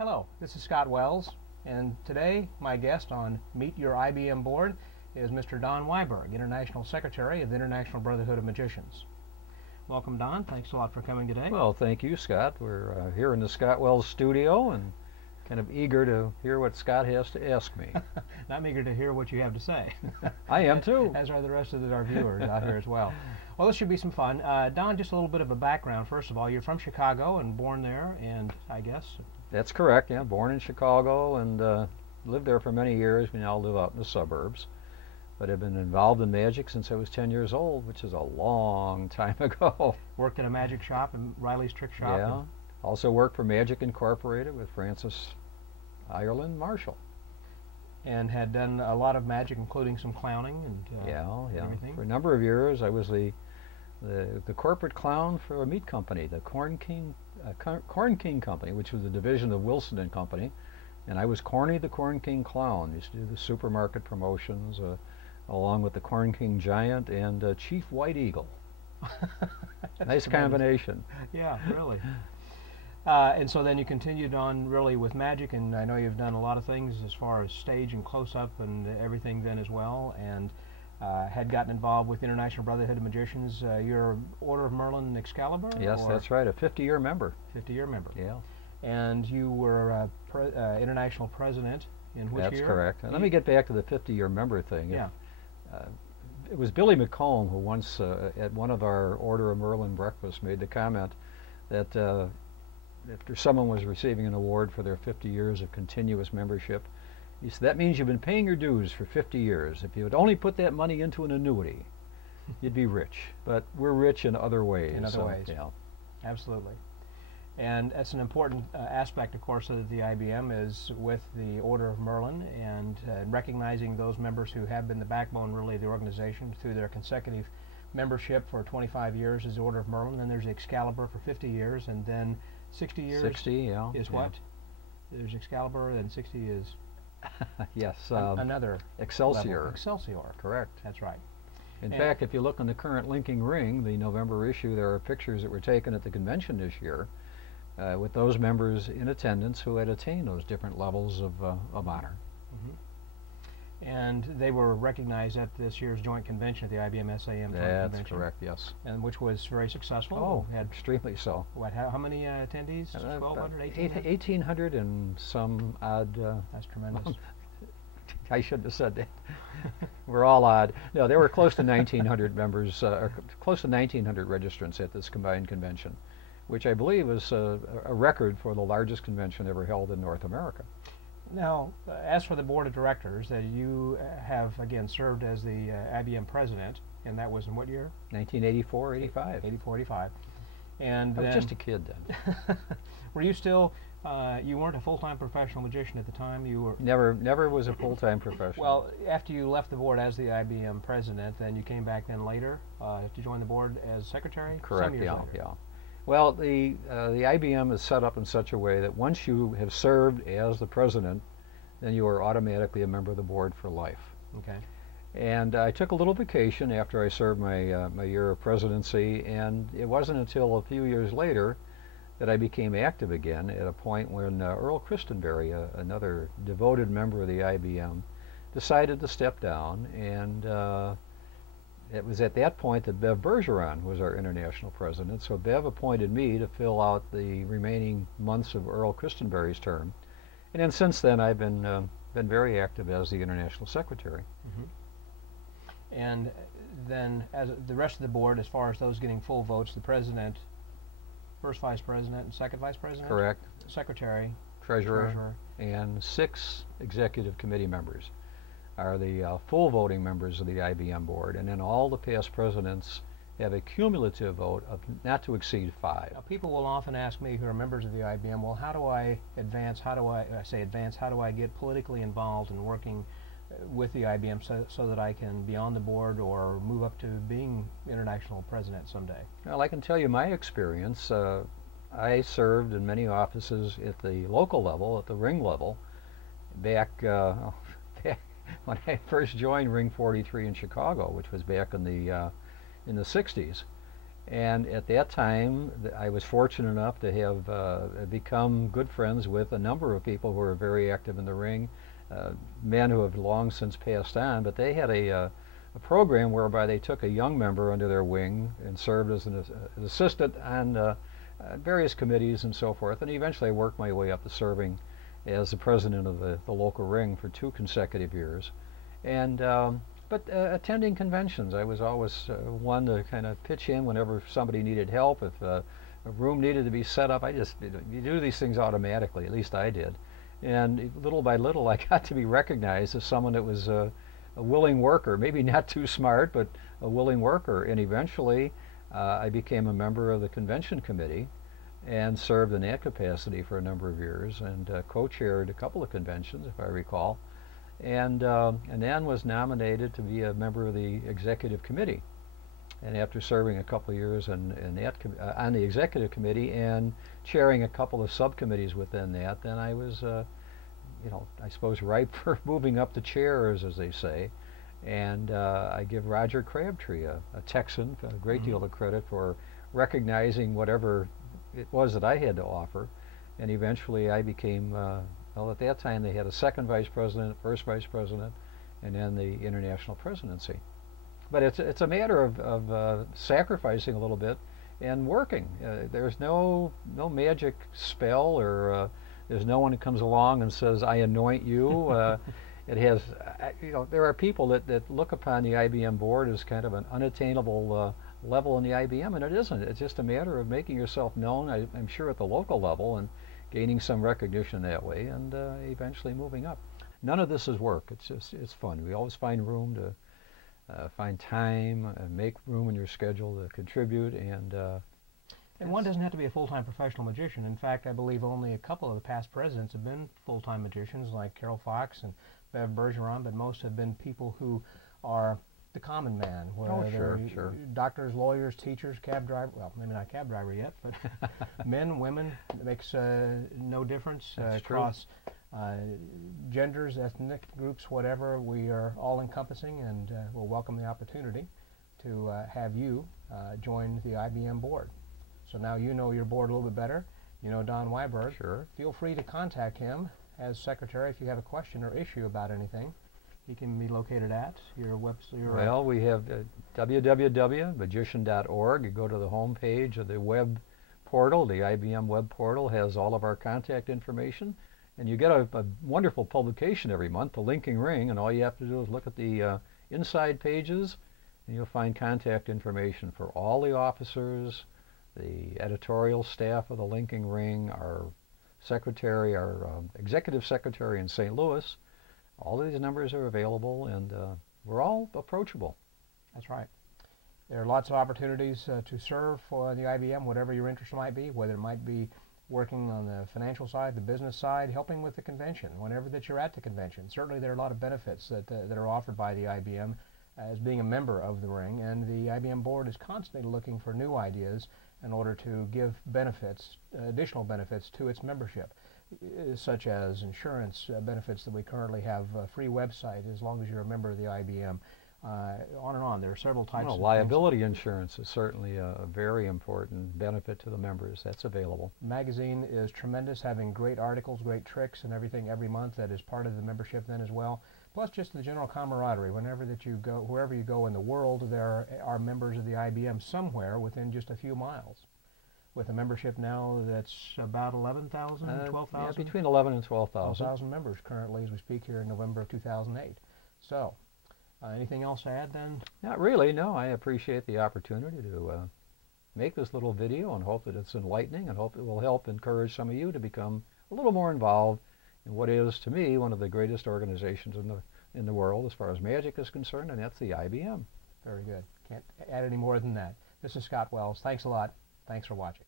Hello, this is Scott Wells, and today my guest on Meet Your I.B.M. board is Mr. Don Wiberg, International Secretary of the International Brotherhood of Magicians. Welcome, Don. Thanks a lot for coming today. Well, thank you, Scott. We're here in the Scott Wells studio and kind of eager to hear what Scott has to ask me. I'm eager to hear what you have to say. I am too. As are the rest of our viewers out here as well. Well, this should be some fun. Don, just a little bit of a background. First of all, you're from Chicago and born there, and I guess... That's correct, yeah. Born in Chicago and lived there for many years. We now live out in the suburbs. But I've been involved in magic since I was 10 years old, which is a long time ago. Worked in a magic shop in Riley's Trick Shop. Yeah. Also worked for Magic Incorporated with Francis Ireland Marshall. And had done a lot of magic, including some clowning and everything. For a number of years, I was the corporate clown for a meat company, the Corn King Company, which was a division of Wilson and Company. And I was Corny the Corn King Clown. Used to do the supermarket promotions along with the Corn King Giant and Chief White Eagle. Nice combination. Yeah, really. And so then you continued on really with magic, and I know you've done a lot of things as far as stage and close-up and everything then as well, and had gotten involved with International Brotherhood of Magicians. You're Order of Merlin Excalibur? Yes, that's right, a 50-year member. 50-year member. Yeah. And you were international president in which year? That's correct. And let me get back to the 50-year member thing. Yeah. It was Billy McComb who once, at one of our Order of Merlin breakfasts, made the comment that after someone was receiving an award for their 50 years of continuous membership, he said, that means you've been paying your dues for 50 years. If you would only put that money into an annuity, you'd be rich. But we're rich in other ways. In other ways. Yeah. Absolutely. And that's an important aspect, of course, of the I.B.M. is with the Order of Merlin and recognizing those members who have been the backbone, really, of the organization through their consecutive membership for 25 years is the Order of Merlin. Then there's Excalibur for 50 years, and then 60 years 60, yeah, is what? There's Excalibur, and 60 is yes, another Excelsior. Level. Excelsior. Correct. That's right. In fact, if you look in the current linking ring, the November issue, there are pictures that were taken at the convention this year with those members in attendance who had attained those different levels of honor. Mm-hmm. And they were recognized at this year's joint convention at the I.B.M. SAM joint convention. That's correct, yes. And which was very successful. Oh, had extremely so. What? How many attendees? 1,200, 1,800? 1,800 and some odd. That's tremendous. I shouldn't have said that. We're all odd. No, there were close to 1,900 members, or close to 1,900 registrants at this combined convention, which I believe is a record for the largest convention ever held in North America. Now, as for the board of directors, that you have again served as the I.B.M. president, and that was in what year? 1984, 85. 84, 85. And I was just a kid then. Were you still? You weren't a full-time professional magician at the time. You were never was a full-time professional. Well, after you left the board as the I.B.M. president, then you came back then later to join the board as secretary. Correct. Some years later. Yeah. Well, the I.B.M. is set up in such a way that once you have served as the president, then you are automatically a member of the board for life. Okay. And I took a little vacation after I served my my year of presidency, and it wasn't until a few years later that I became active again at a point when Earl Christenberry, another devoted member of the I.B.M., decided to step down, and it was at that point that Bev Bergeron was our international president. So Bev appointed me to fill out the remaining months of Earl Christenberry's term, and then since then I've been very active as the international secretary. Mm-hmm. And then, as the rest of the board, as far as those getting full votes, the president, first vice president, and second vice president. Correct. Secretary. Treasurer. And 6 executive committee members are the full voting members of the I.B.M. board, and then all the past presidents have a cumulative vote of not to exceed 5. Now, people will often ask me, who are members of the I.B.M., well, how do I advance? How do I say advance? How do I get politically involved in working with the I.B.M. so that I can be on the board or move up to being international president someday? Well, I can tell you my experience. I served in many offices at the local level, at the ring level, back when I first joined Ring 43 in Chicago, which was back in the 60s. And at that time, I was fortunate enough to have become good friends with a number of people who were very active in the ring, men who have long since passed on, but they had a program whereby they took a young member under their wing and served as an assistant on various committees and so forth. And eventually I worked my way up to serving as the president of the local ring for 2 consecutive years. And but attending conventions, I was always one to kind of pitch in whenever somebody needed help. If a room needed to be set up, you do these things automatically, at least I did. And little by little, I got to be recognized as someone that was a willing worker, maybe not too smart, but a willing worker. And eventually, I became a member of the convention committee and served in that capacity for a number of years, and co-chaired a couple of conventions, if I recall. And then was nominated to be a member of the executive committee. And after serving a couple of years on the executive committee and chairing a couple of subcommittees within that, then I was, I suppose, ripe for moving up the chairs, as they say. And I give Roger Crabtree, a Texan, a great deal of credit for recognizing whatever it was that I had to offer. And eventually I became, well, at that time they had a second vice president, first vice president, and then the international presidency. But it's a matter of sacrificing a little bit and working. There's no magic spell, or there's no one who comes along and says, "I anoint you." It has, there are people that look upon the IBM board as kind of an unattainable level in the IBM, and it isn't. It's just a matter of making yourself known, I'm sure, at the local level, and gaining some recognition that way, and eventually moving up. None of this is work. It's fun. We always find room to find time and make room in your schedule to contribute, and one doesn't have to be a full-time professional magician. In fact, I believe only a couple of the past presidents have been full-time magicians, like Carol Fox and Bev Bergeron, but most have been people who are the common man, where sure. Doctors, lawyers, teachers, cab driver, well, maybe not cab driver yet, but men, women, it makes no difference across genders, ethnic groups, whatever. We are all encompassing, and we'll welcome the opportunity to have you join the IBM board. So now you know your board a little bit better. You know Don Wiberg. Sure. Feel free to contact him as secretary if you have a question or issue about anything. He can be located at your website. Well, we have www.magician.org. You go to the home page of the web portal. The IBM web portal has all of our contact information, and you get a wonderful publication every month, The Linking Ring, and all you have to do is look at the inside pages, and you'll find contact information for all the officers, the editorial staff of The Linking Ring, our secretary, our executive secretary in St. Louis. All of these numbers are available, and we're all approachable. That's right. There are lots of opportunities to serve for the IBM, whatever your interest might be, whether it might be working on the financial side, the business side, helping with the convention, whenever that you're at the convention. Certainly there are a lot of benefits that are offered by the IBM as being a member of the ring, and the IBM board is constantly looking for new ideas in order to give benefits, additional benefits to its membership, such as insurance benefits that we currently have, a free website as long as you're a member of the IBM, on and on. There are several types of liability insurance is certainly a very important benefit to the members. That's available. The magazine is tremendous, having great articles, great tricks, and everything every month that is part of the membership then as well. Plus just the general camaraderie. Whenever that you go, wherever you go in the world, there are members of the IBM somewhere within just a few miles. With a membership now that's about 11,000, 12,000? Yeah, between 11 and 12,000. 12,000 members currently as we speak here in November of 2008. So, anything else to add then? Not really, no. I appreciate the opportunity to make this little video and hope that it's enlightening, and hope it will help encourage some of you to become a little more involved in what is, to me, one of the greatest organizations in the world as far as magic is concerned, and that's the IBM. Very good. Can't add any more than that. This is Scott Wells. Thanks a lot. Thanks for watching.